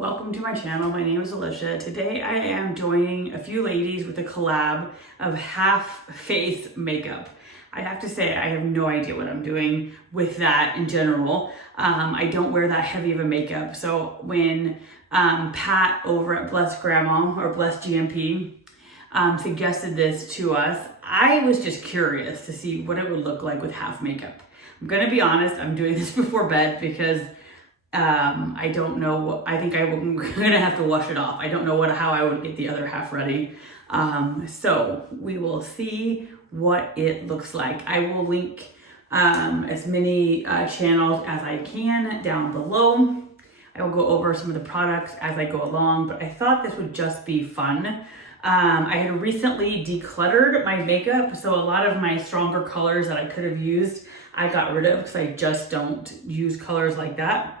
welcome to my channel. My name is Alisha. Today I am joining a few ladies with a collab of half face makeup. I have to say I have no idea what I'm doing with that in general. I don't wear that heavy of a makeup. So when Pat over at Blessed Grandma or Blessed GMP suggested this to us, I was just curious to see what it would look like with half makeup. I'm gonna be honest, I'm doing this before bed because I don't know. I think I'm gonna have to wash it off. I don't know how I would get the other half ready. So we will see what it looks like. I will link as many channels as I can down below. I will go over some of the products as I go along, but I thought this would just be fun. I had recently decluttered my makeup, so a lot of my stronger colors that I could have used, I got rid of because I just don't use colors like that.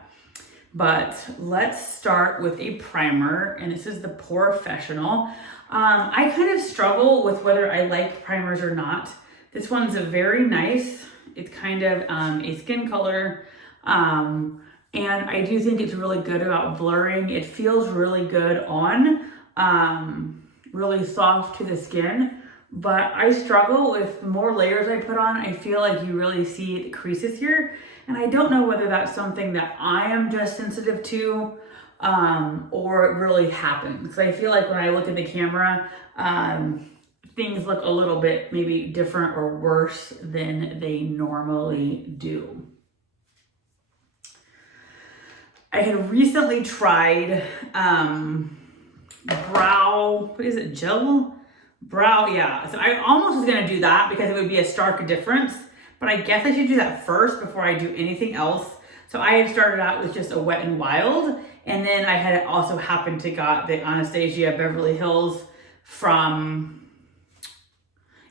But let's start with a primer, and this is the Professional. I kind of struggle with whether I like primers or not. This one's a very nice, it's kind of a skin color, and I do think it's really good about blurring. It feels really good on, really soft to the skin, but I struggle with the more layers I put on. I feel like you really see the creases here. And I don't know whether that's something that I am just sensitive to or it really happens. Because I feel like when I look at the camera, things look a little bit maybe different or worse than they normally do. I had recently tried brow, what is it, gel? Brow, yeah. So I almost was gonna do that because it would be a stark difference. But I guess I should do that first before I do anything else. So I had started out with just a Wet n Wild, and then I had also happened to got the Anastasia Beverly Hills from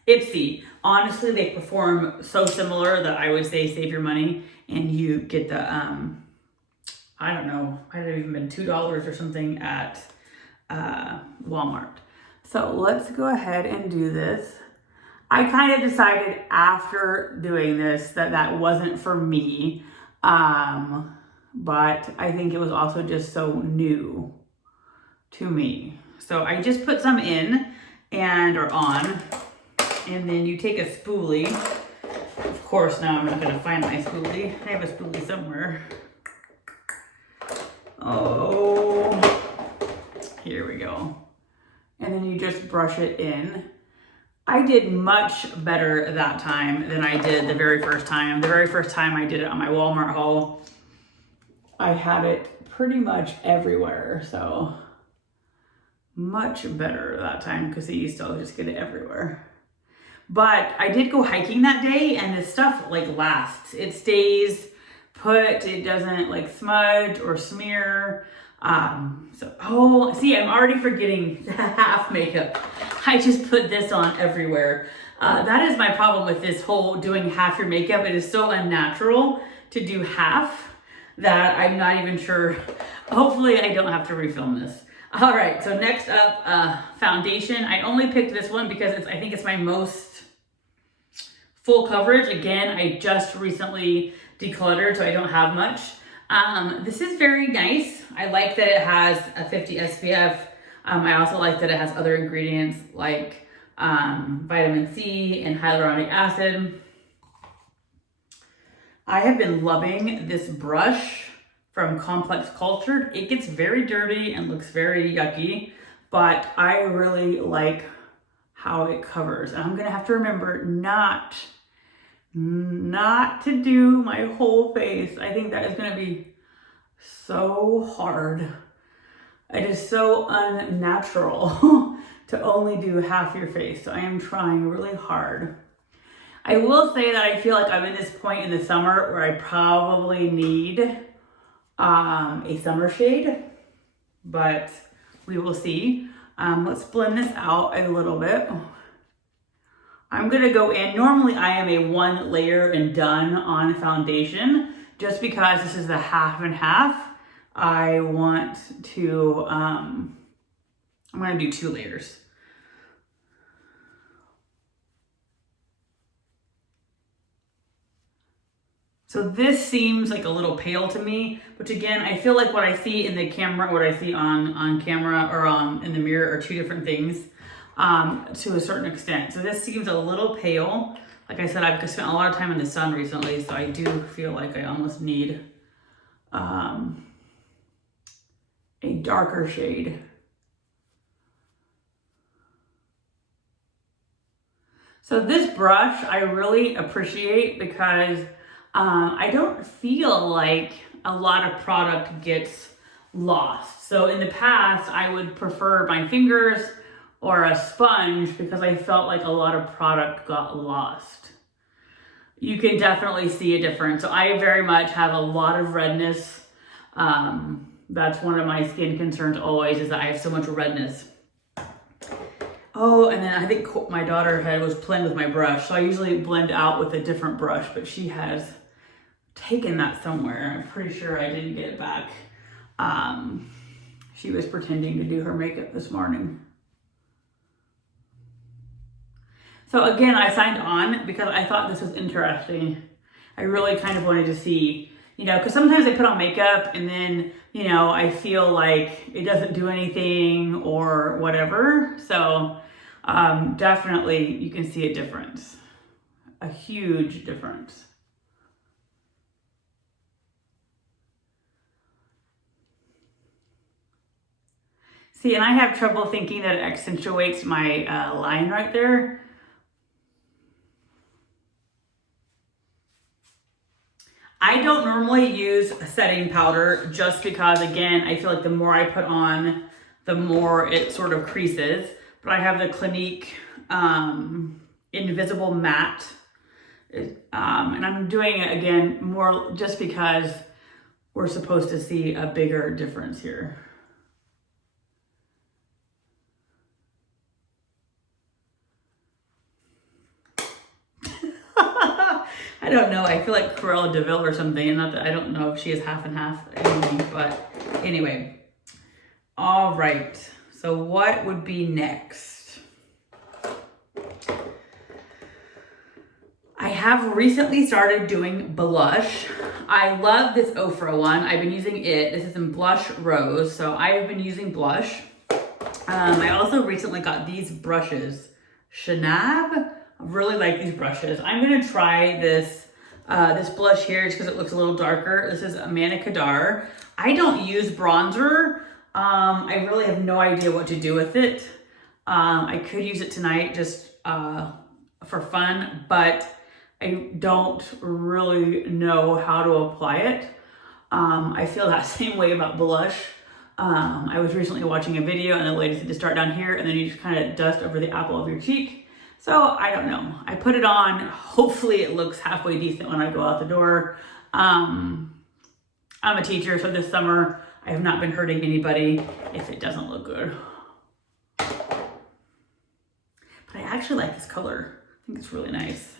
Ipsy. Honestly, they perform so similar that I would say save your money and you get the, I don't know, might have even been $2 or something at Walmart. So let's go ahead and do this. I kind of decided after doing this that that wasn't for me, but I think it was also just so new to me. So I just put some in or on, and then you take a spoolie. Of course, now I'm not going to find my spoolie. I have a spoolie somewhere. Oh, here we go. And then you just brush it in. I did much better that time than I did the very first time. The very first time I did it on my Walmart haul, I had it pretty much everywhere. So much better that time because it used to just get it everywhere. But I did go hiking that day and the stuff like lasts. It stays put, it doesn't like smudge or smear. Oh, see, I'm already forgetting half makeup. I just put this on everywhere. That is my problem with this whole doing half your makeup. It is so unnatural to do half that I'm not even sure. Hopefully I don't have to refilm this. All right, so next up, foundation. I only picked this one because I think it's my most full coverage. Again, I just recently decluttered, so I don't have much. This is very nice. I like that it has a 50 SPF. I also like that it has other ingredients like vitamin C and hyaluronic acid. I have been loving this brush from Complex Cultured. It gets very dirty and looks very yucky, but I really like how it covers. And I'm gonna have to remember not to do my whole face. I think that is gonna be so hard. It is so unnatural to only do half your face. So I am trying really hard. I will say that I feel like I'm in this point in the summer where I probably need a summer shade, but we will see. Let's blend this out a little bit. I'm gonna go in, normally I am a one layer and done on foundation, just because this is the half and half. I want to, I'm gonna do 2 layers. So this seems like a little pale to me, which again, I feel like what I see in the camera, what I see on camera or in the mirror are two different things to a certain extent. So this seems a little pale. Like I said, I've spent a lot of time in the sun recently, so I do feel like I almost need a darker shade. So this brush I really appreciate because I don't feel like a lot of product gets lost. So in the past, I would prefer my fingers or a sponge because I felt like a lot of product got lost. You can definitely see a difference. So I very much have a lot of redness. That's one of my skin concerns always, is that I have so much redness. Oh, and then I think my daughter was playing with my brush. So I usually blend out with a different brush, but she has taken that somewhere. I'm pretty sure I didn't get it back. She was pretending to do her makeup this morning. So again, I signed on because I thought this was interesting. I really kind of wanted to see, because sometimes I put on makeup and then, I feel like it doesn't do anything or whatever. So definitely you can see a difference, a huge difference. See, and I have trouble thinking that it accentuates my line right there. I don't normally use setting powder just because, again, I feel like the more I put on, the more it sort of creases. But I have the Clinique Invisible Matte. And I'm doing it, again, more just because we're supposed to see a bigger difference here. I don't know. I feel like Cruella de Vil or something. And not that I don't know if she is half and half anyway, but anyway. All right. So what would be next? I have recently started doing blush. I love this Ofra one. I've been using it. This is in Blush Rose. So I have been using blush. I also recently got these brushes. Shanab. I really like these brushes. I'm gonna try this this blush here just because it looks a little darker. This is Amana Kadar. I don't use bronzer. I really have no idea what to do with it. I could use it tonight just for fun, but I don't really know how to apply it. I feel that same way about blush. I was recently watching a video and the lady said to start down here and then you just kind of dust over the apple of your cheek. So I don't know. I put it on. Hopefully it looks halfway decent when I go out the door. I'm a teacher, so this summer I have not been hurting anybody if it doesn't look good. But I actually like this color. I think it's really nice.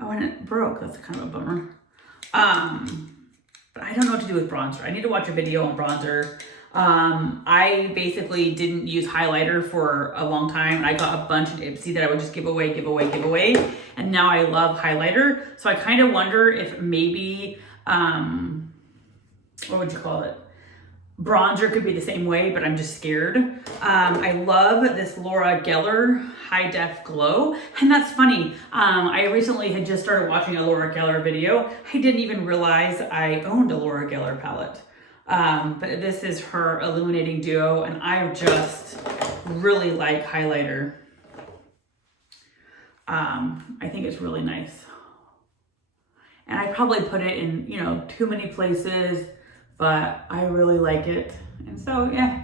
Oh, and it broke. That's kind of a bummer. But I don't know what to do with bronzer. I need to watch a video on bronzer. I basically didn't use highlighter for a long time. I got a bunch of Ipsy that I would just give away. And now I love highlighter. So I kind of wonder if maybe, what would you call it? Bronzer could be the same way, but I'm just scared. I love this Laura Geller High Def Glow. And that's funny. I recently had just started watching a Laura Geller video. I didn't even realize I owned a Laura Geller palette. But this is her Illuminating Duo, and I just really like highlighter. I think it's really nice. And I probably put it in, too many places, but I really like it. And so, yeah.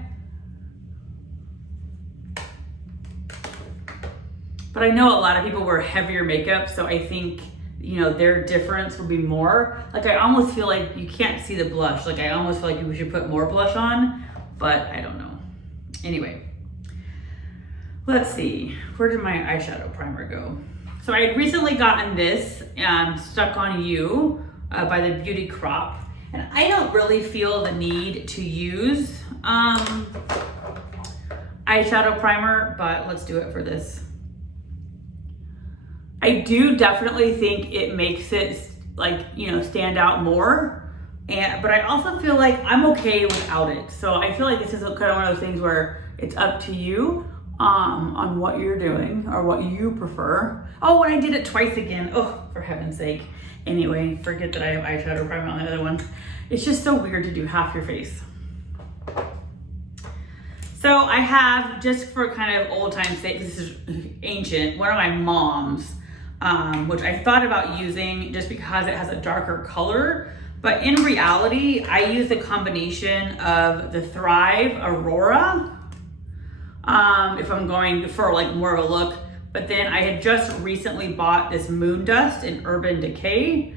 But I know a lot of people wear heavier makeup, so I think their difference will be more. Like, I almost feel like you can't see the blush. Like, I almost feel like we should put more blush on, but I don't know. Anyway, let's see. Where did my eyeshadow primer go? So I had recently gotten this Stuck on You by the Beauty Crop. And I don't really feel the need to use eyeshadow primer, but let's do it for this. I do definitely think it makes it like, you know, stand out more. But I also feel like I'm okay without it. So I feel like this is kind of one of those things where it's up to you on what you're doing or what you prefer. Oh, and I did it twice again. Oh, for heaven's sake. Anyway, forget that I have eyeshadow primer on the other one. It's just so weird to do half your face. So I have, just for kind of old time's sake, this is ancient, one of my mom's, which I thought about using just because it has a darker color. But in reality, I use a combination of the Thrive Aurora, if I'm going for like more of a look. But then I had just recently bought this Moon Dust in Urban Decay,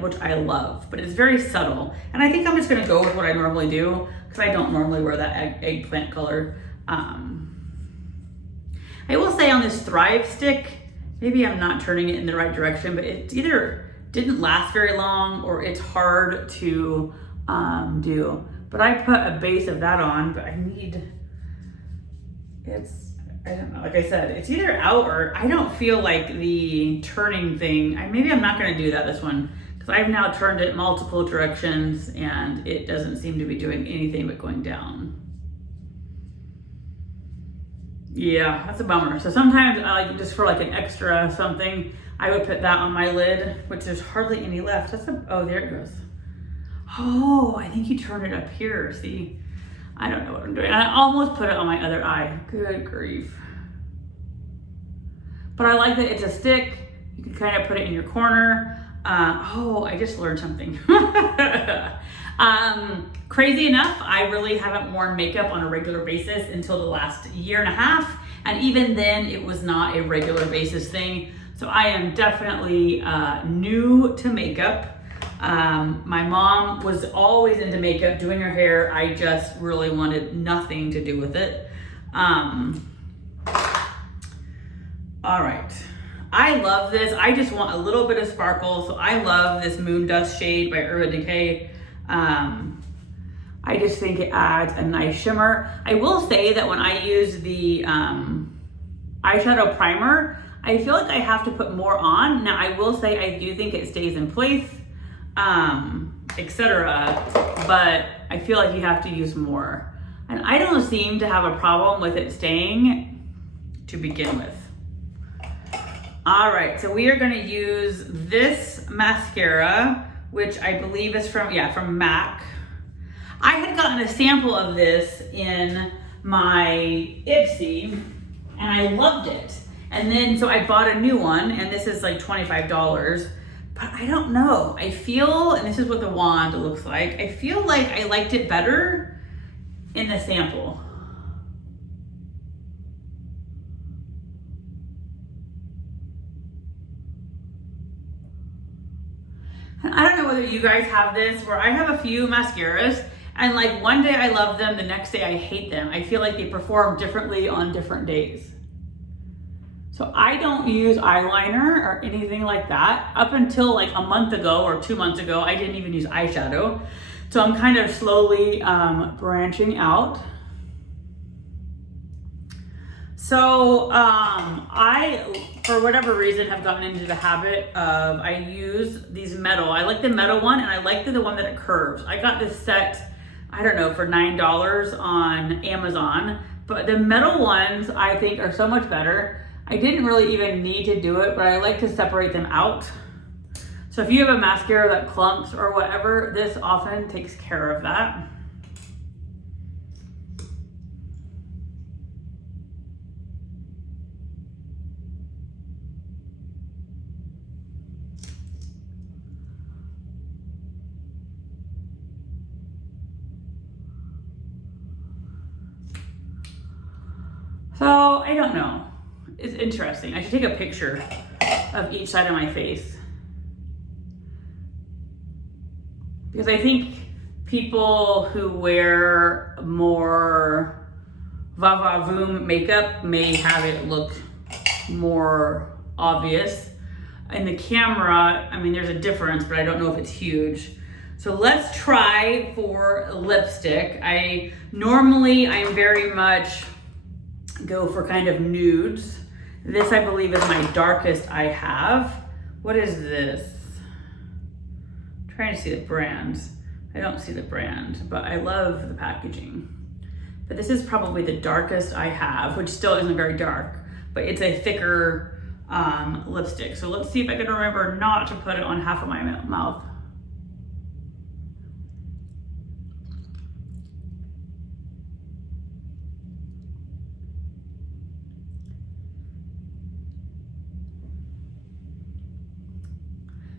which I love, but it's very subtle. And I think I'm just gonna go with what I normally do, because I don't normally wear that eggplant color. I will say on this Thrive stick, maybe I'm not turning it in the right direction, but it either didn't last very long or it's hard to do. But I put a base of that on, but I don't know, like I said, it's either out or I don't feel like the turning thing, maybe I'm not gonna do that this one, because I've now turned it multiple directions and it doesn't seem to be doing anything but going down. Yeah, that's a bummer. So sometimes I like, just for like an extra something, I would put that on my lid, which there's hardly any left. Oh, there it goes. Oh, I think you turn it up here, see? I don't know what I'm doing. I almost put it on my other eye. Good grief. But I like that it's a stick. You can kind of put it in your corner. Oh, I just learned something. Crazy enough, I really haven't worn makeup on a regular basis until the last year and a half. And even then, it was not a regular basis thing. So I am definitely new to makeup. My mom was always into makeup, doing her hair. I just really wanted nothing to do with it. All right, I love this. I just want a little bit of sparkle. So I love this Moon Dust shade by Urban Decay. I just think it adds a nice shimmer. I will say that when I use the eyeshadow primer, I feel like I have to put more on. Now I will say I do think it stays in place, etc. But I feel like you have to use more. And I don't seem to have a problem with it staying to begin with. All right, so we are gonna use this mascara, which I believe is from MAC. I had gotten a sample of this in my Ipsy and I loved it. And then, so I bought a new one and this is like $25, but I don't know. I feel, and this is what the wand looks like, I feel like I liked it better in the sample. I don't know whether you guys have this, where I have a few mascaras and like one day I love them, the next day I hate them. I feel like they perform differently on different days. So I don't use eyeliner or anything like that. Up until like a month ago or 2 months ago, I didn't even use eyeshadow. So I'm kind of slowly branching out. So I, for whatever reason, have gotten into the habit of, I use these metal. I like the metal one and I like the one that it curves. I got this set, I don't know, for $9 on Amazon, but the metal ones I think are so much better. I didn't really even need to do it, but I like to separate them out. So if you have a mascara that clumps or whatever, this often takes care of that. So I don't know, it's interesting. I should take a picture of each side of my face, because I think people who wear more va-va-voom makeup may have it look more obvious. In the camera, I mean, there's a difference, but I don't know if it's huge. So let's try for lipstick. I'm very much go for kind of nudes This, I believe, is my darkest I have. What is this? I'm trying to see the brand. I don't see the brand, but I love the packaging. But this is probably the darkest I have, which still isn't very dark, but it's a thicker lipstick. So let's see if I can remember not to put it on half of my mouth.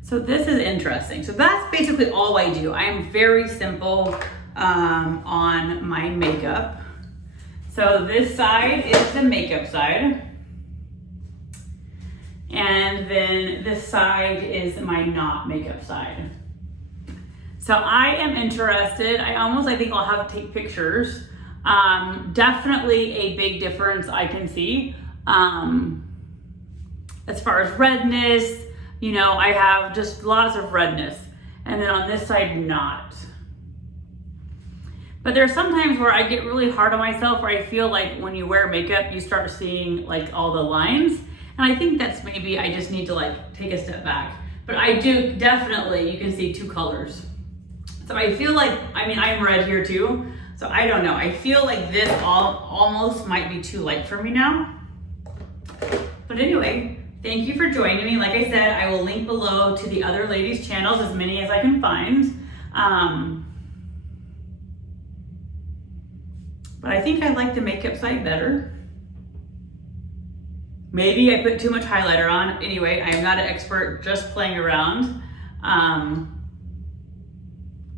So this is interesting. So that's basically all I do. I am very simple on my makeup. So this side is the makeup side. And then this side is my not makeup side. So I am interested. I think I'll have to take pictures. Definitely a big difference I can see. As far as redness, you know, I have just lots of redness. And then on this side, not. But there's sometimes where I get really hard on myself, where I feel like when you wear makeup, you start seeing like all the lines. And I think that's maybe I just need to like take a step back. But I do definitely, you can see two colors. So I feel like, I mean, I'm red here too. So I don't know. I feel like this almost might be too light for me now. But anyway, thank you for joining me. Like I said, I will link below to the other ladies' channels, as many as I can find. But I think I like the makeup side better. Maybe I put too much highlighter on. Anyway, I am not an expert, just playing around.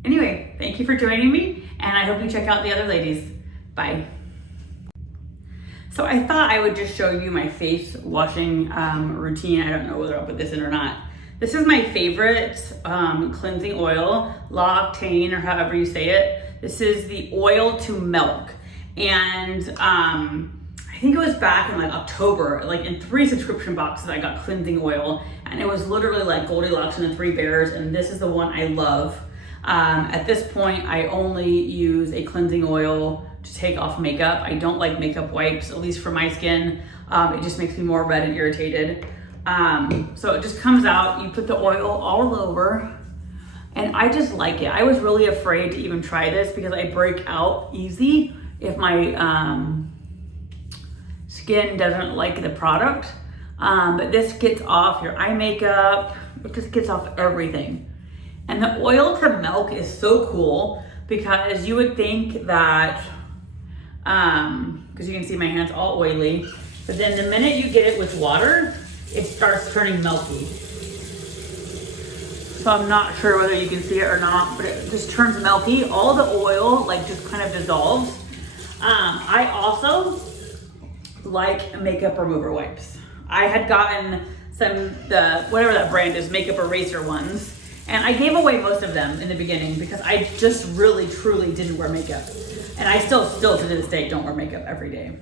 Anyway, thank you for joining me, and I hope you check out the other ladies. Bye. So I thought I would just show you my face washing routine. I don't know whether I'll put this in or not. This is my favorite cleansing oil, L'Octane, or however you say it. This is the oil to milk. And I think it was back in like October, like in 3 subscription boxes, I got cleansing oil, and it was literally like Goldilocks and the 3 Bears, and this is the one I love. At this point, I only use a cleansing oil to take off makeup. I don't like makeup wipes, at least for my skin. It just makes me more red and irritated. So it just comes out, you put the oil all over, and I just like it. I was really afraid to even try this because I break out easy if my skin doesn't like the product. But this gets off your eye makeup, it just gets off everything. And the oil to milk is so cool because you would think that, because you can see my hands all oily, but then the minute you get it with water, it starts turning milky. So I'm not sure whether you can see it or not, but it just turns milky. All the oil like just kind of dissolves. I also like makeup remover wipes. I had gotten some, whatever that brand is, makeup eraser ones. And I gave away most of them in the beginning because I just really, truly didn't wear makeup. And I still to this day don't wear makeup every day.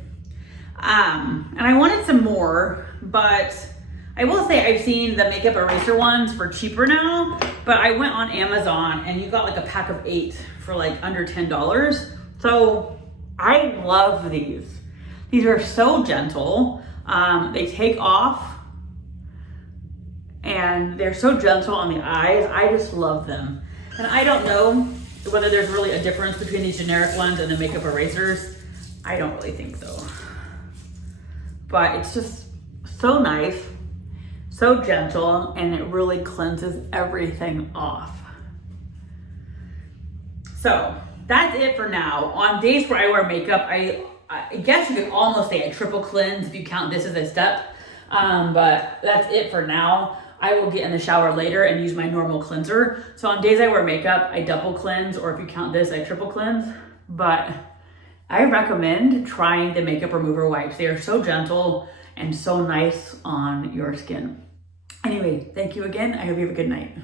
And I wanted some more, but I will say I've seen the makeup eraser ones for cheaper now, but I went on Amazon and you got like a pack of 8 for like under $10. So I love these. These are so gentle. They take off and they're so gentle on the eyes. I just love them. And I don't know whether there's really a difference between these generic ones and the makeup erasers. I don't really think so. But it's just so nice, so gentle, and it really cleanses everything off. So that's it for now. On days where I wear makeup, I guess you could almost say I triple cleanse if you count this as a step. But that's it for now. I will get in the shower later and use my normal cleanser. So on days I wear makeup, I double cleanse, or if you count this, I triple cleanse. But I recommend trying the makeup remover wipes. They are so gentle and so nice on your skin. Anyway, thank you again. I hope you have a good night.